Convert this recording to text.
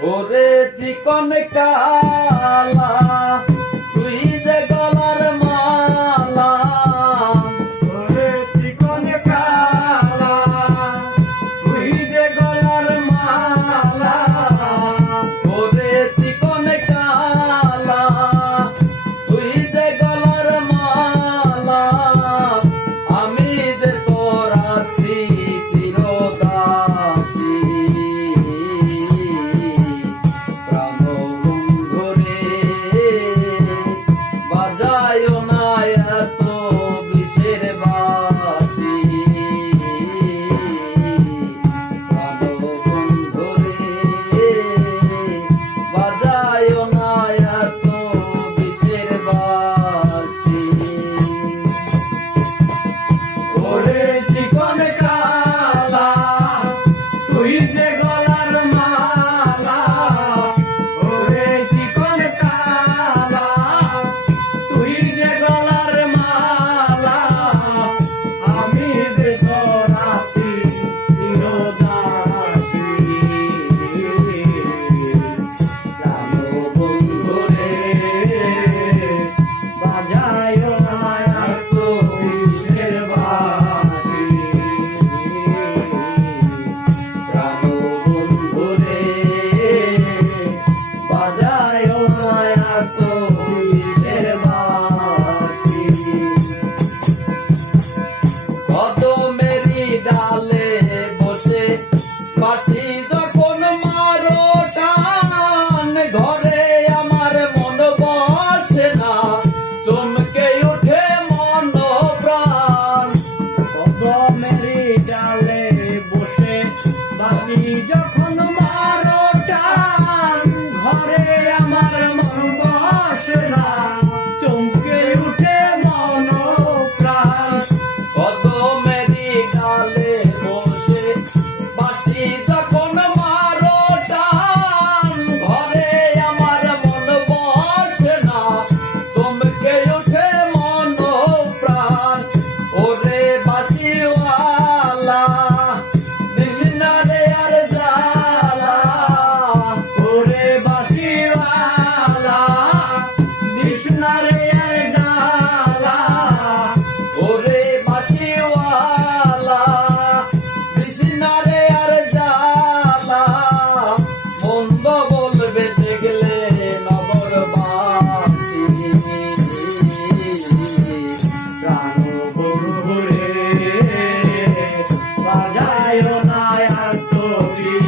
ওরে চিকন কালা তুই যে গলার মালা, ওরে চিকন কালা তুই যে গলার মালা, ওরে চিকন কালা তুই যে গলার মালা, আমি যে তোর আছি চিরদাসী। প্রাণবন্ধুরে বাজায় না এত বিষের বাঁশি, প্রাণবন্ধুরে বাজায় না এত বিষের বাঁশি। ওরে চিকন কালা তুই যে গলার মালা, ওরে চিকন কালা তুই যে গলার মালা, আমি যে তোর আছি চিরদাসী। প্রাণবন্ধুরে বাজায় না এত বিষের বাঁশি। প্রাণবন্ধুরে বাজায় না এত বিষের বাঁশি। কদমেরই ডালে বসে বাঁশি যখন মারো টান, ঘরে আমার মন বসে না, চমকে ওঠে মন প্রাণ। কদমেরই ডালে বসে বাঁশি যখন